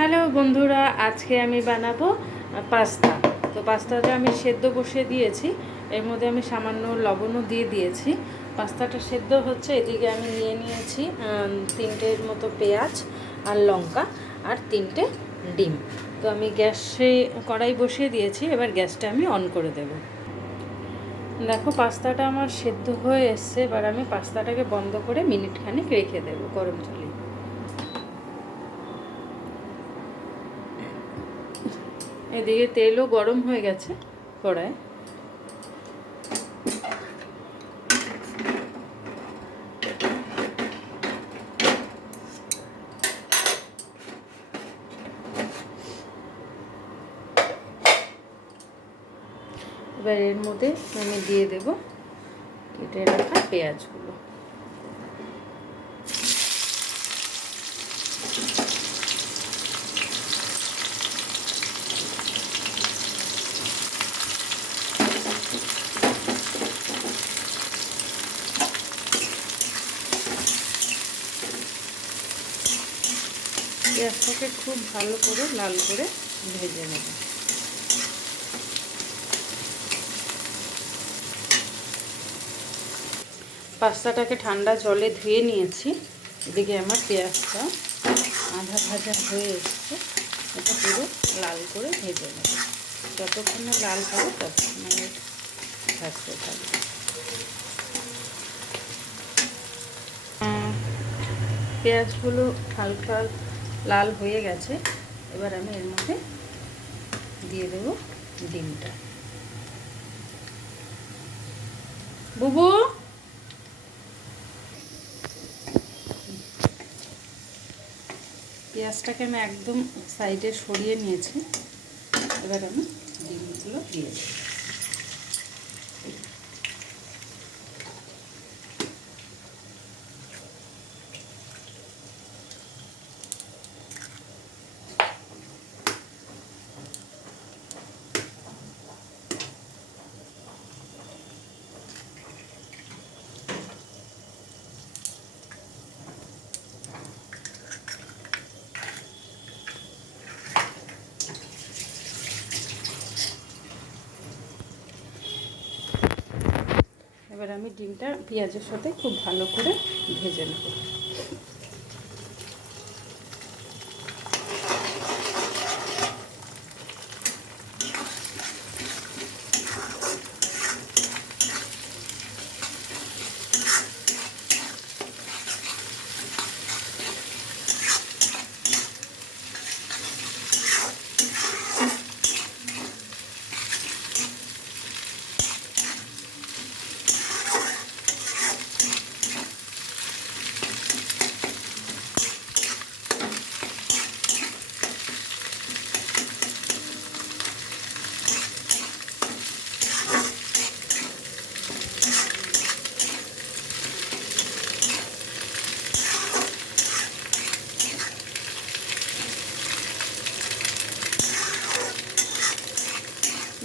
Hello বন্ধুরা, আজকে আমি বানাবো পাস্তা। তো পাস্তাটা আমি সেদ্ধ বসিয়ে দিয়েছি। এর মধ্যে আমি সামান্য লবণও দিয়ে দিয়েছি। পাস্তাটা সেদ্ধ হচ্ছে, এদিকে আমি নিয়ে নিয়েছি তিনটের মতো পেঁয়াজ আর লঙ্কা আর তিনটে ডিম। তো আমি গ্যাসে কড়াই বসিয়ে দিয়েছি, এবার গ্যাসটা আমি অন করে দেব। দেখো, পাস্তাটা আমার সেদ্ধ হয়ে এসছে, এবার আমি পাস্তাটাকে বন্ধ করে মিনিট খানিক রেখে দেবো, গরম জলে। এদিকে তেলও গরম হয়ে গেছে কড়ায় এবার এর মধ্যে আমি দিয়ে দেব কেটে রাখা পেঁয়াজগুলো। পেঁয়াজটাকে খুব ভালো করে লাল করে ভেজে নেব। পাস্তাটাকে ঠান্ডা জলে ধুয়ে নিয়েছি। এদিকে আমার পেঁয়াজটা আধা ভাজা হয়ে এসছে। এটা পুরো লাল করে ভেজে নেব। যতক্ষণে লাল হবে ততক্ষণ আমি ভাজতে থাকব। পেঁয়াজগুলো হালকা লাল হয়ে গেছে। এবার আমি এর মধ্যে দিয়ে দেব ডিমটা। বুবু! পেঁয়াজটাকে আমি একদম সাইডে সরিয়ে নিয়েছি। এবার আমি ডিমগুলো দিয়ে দেবো। এবার আমি ডিমটা পেঁয়াজের সাথে খুব ভালো করে ভেজে নেব।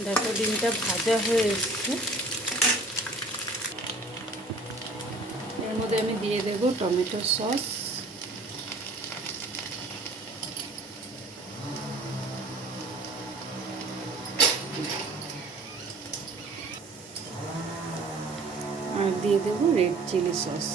দেখো, ডিমটা ভাজা হয়ে এসছে। এর মধ্যে আমি দিয়ে দেব টমেটো সস। আর দিয়ে দেব রেড চিলি সস।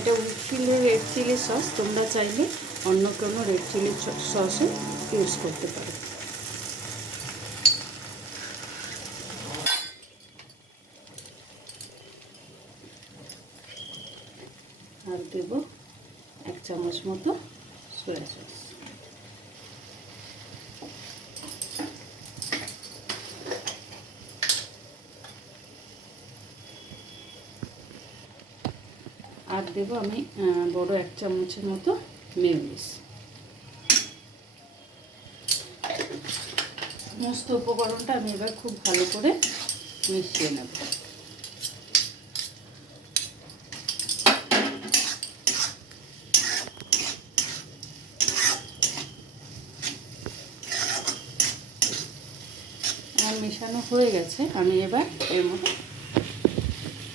এটা ছিল রেড চিলি সস তোমরা চাইলে অন্য কোনো রেড চিলি সসও ইউজ করতে পারো। আর দেব এক চামচ মতো সোয়া সস আর দেবো আমি বড় এক চামচের মতো মেয়োনিজ। সমস্ত উপকরণটা আমি এবার খুব ভালো করে মিশিয়ে নেব। আমার মেশানো হয়ে গেছে, আমি এবার এর মধ্যে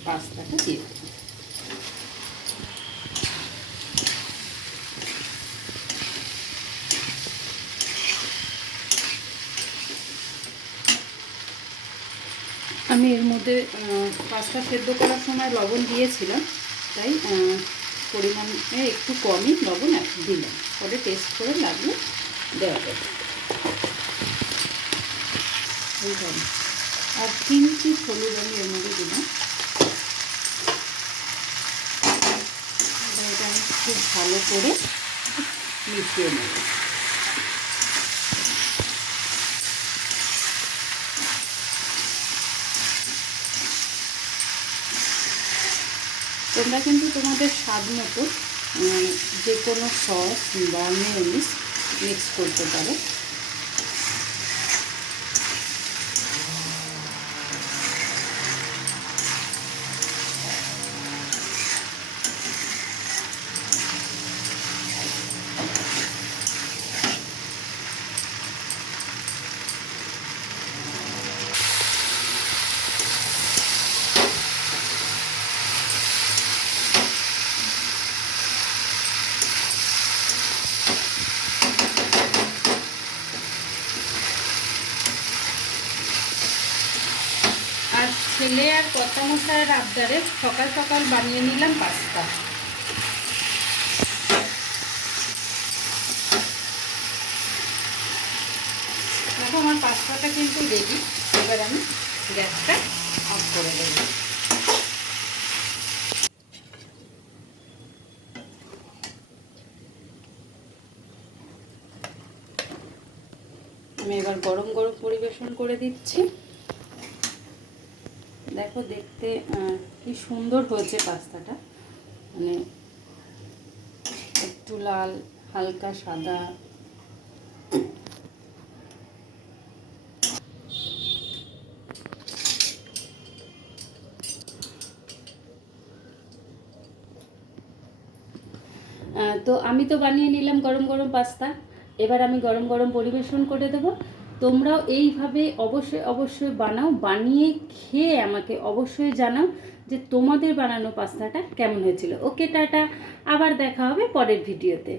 পাস্তাটা দিয়ে দেবো। আমি এর মধ্যে পাস্তা সেদ্ধ করার সময় লবণ দিয়েছিলাম, তাই পরিমাণে একটু কমই লবণ দিলাম। পরে টেস্ট করে লাগলে দেওয়া যাবে। আর তিন পিস হলুদ আমি এর মধ্যে দিলাম। এটা আমি খুব ভালো করে মিশিয়ে নেব। তোমরা কিন্তু তোমাদের স্বাদ মতো যে কোনো সস বা মেয়নিস মিক্স করতে পারো আর ছেলে আর কর্তা আবদারে সকাল সকাল বানিয়ে নিলাম পাস্তা। দেখো, আমার পাস্তাটা কিন্তু রেডি এবার আমি গ্যাসটা অফ করে দেবো। আমি এবার গরম গরম পরিবেশন করে দিচ্ছি। দেখো দেখতে কি সুন্দর হয়েছে পাস্তাটা। মানে একটু লাল, হালকা, সাদা। তো আমি তো বানিয়ে নিলাম গরম গরম পাস্তা। এবার আমি গরম গরম পরিবেশন করে দেবো। তোমরাও এইভাবে অবশ্যই অবশ্যই বানাও, বানিয়ে খেয়ে আমাকে অবশ্যই জানাও যে তোমাদের বানানো পাস্তাটা কেমন হয়েছিল। Okay, ta ta. আবার দেখা হবে পরের ভিডিওতে।